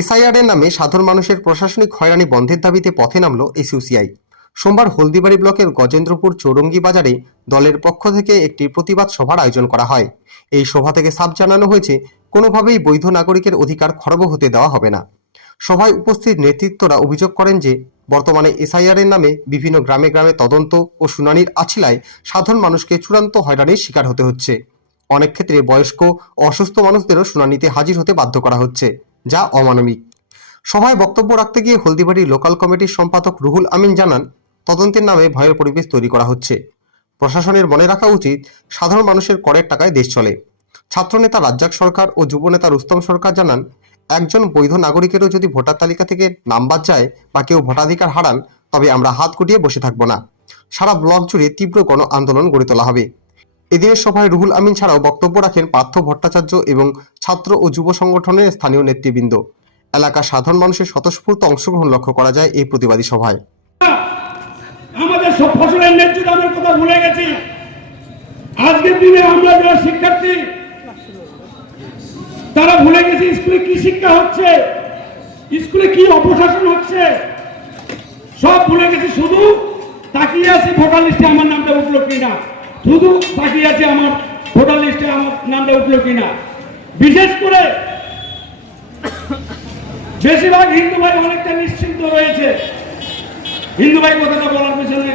SIR এর নামে সাধারণ মানুষের প্রশাসনিক হয়রানি বন্ধের দাবিতে পথে নামল এসইউসিআই। সোমবার হলদিবাড়ি ব্লকের গজেন্দ্রপুর চৌরঙ্গি বাজারে দলের পক্ষ থেকে একটি প্রতিবাদ সভার আয়োজন করা হয়। এই সভা থেকে সাফ জানানো হয়েছে, কোনোভাবেই বৈধ নাগরিকের অধিকার খর্ব হতে দেওয়া হবে না। সভায় উপস্থিত নেতৃত্বরা অভিযোগ করেন যে, বর্তমানে এসআইআর এর নামে বিভিন্ন গ্রামে গ্রামে তদন্ত ও শুনানির আছিলায় সাধারণ মানুষকে চূড়ান্ত হয়রানির শিকার হতে হচ্ছে। অনেক ক্ষেত্রে বয়স্ক, অসুস্থ মানুষদেরও শুনানিতে হাজির হতে বাধ্য করা হচ্ছে। যা অমানবিক। সভায় বক্তব্য রাখতে গিয়ে হলদিবাড়ি লোকাল কমিটির সম্পাদক রুহুল আমিন জানান, তদন্তের নামে ভয়ের পরিবেশ তৈরি করা হচ্ছে। প্রশাসনের মনে রাখা উচিত, সাধারণ মানুষের করের টাকায় দেশ চলে। ছাত্রনেতা রাজ্জাক সরকার ও যুবনেতা রুস্তম সরকার জানান, একজন বৈধ নাগরিকেরও যদি ভোটার তালিকা থেকে নাম বাদ যায় বা কেউ ভোটাধিকার হারান, তবে আমরা হাত গুটিয়ে বসে থাকব না। সারা ব্লক জুড়ে তীব্র গণ আন্দোলন গড়ে তোলা হবে। এদিনের সভায় রুহুল আমিন ছাড়াও বক্তব্য রাখেন পার্থ ভট্টাচার্য এবং ছাত্র ও যুব সংগঠনের স্থানীয় নেতৃবৃন্দ। এলাকার সাধারণ মানুষের স্বতঃস্ফূর্ত অংশগ্রহণ লক্ষ্য করা যায় এই প্রতিবাদী সভায়। আমাদের সব ফসলের কথা ভুলে গেছি। আজকের দিনে আমরা যারা শিক্ষার্থী, তারা ভুলে গেছি স্কুলে কি শিক্ষা হচ্ছে, স্কুলে কি অপশাসন হচ্ছে, সব ভুলে গেছি। শুধু তাকিয়ে আছি ভোটার লিস্টে আমার নামটা উঠল কিনা শুধু বাকি আছে আমার ভোটার লিস্টে আমার নামটা উঠল কিনা। বিশেষ করে বেশিরভাগ হিন্দু ভাই অনেকটা নিশ্চিন্ত রয়েছে হিন্দু ভাই কথাটা বলার পেছনে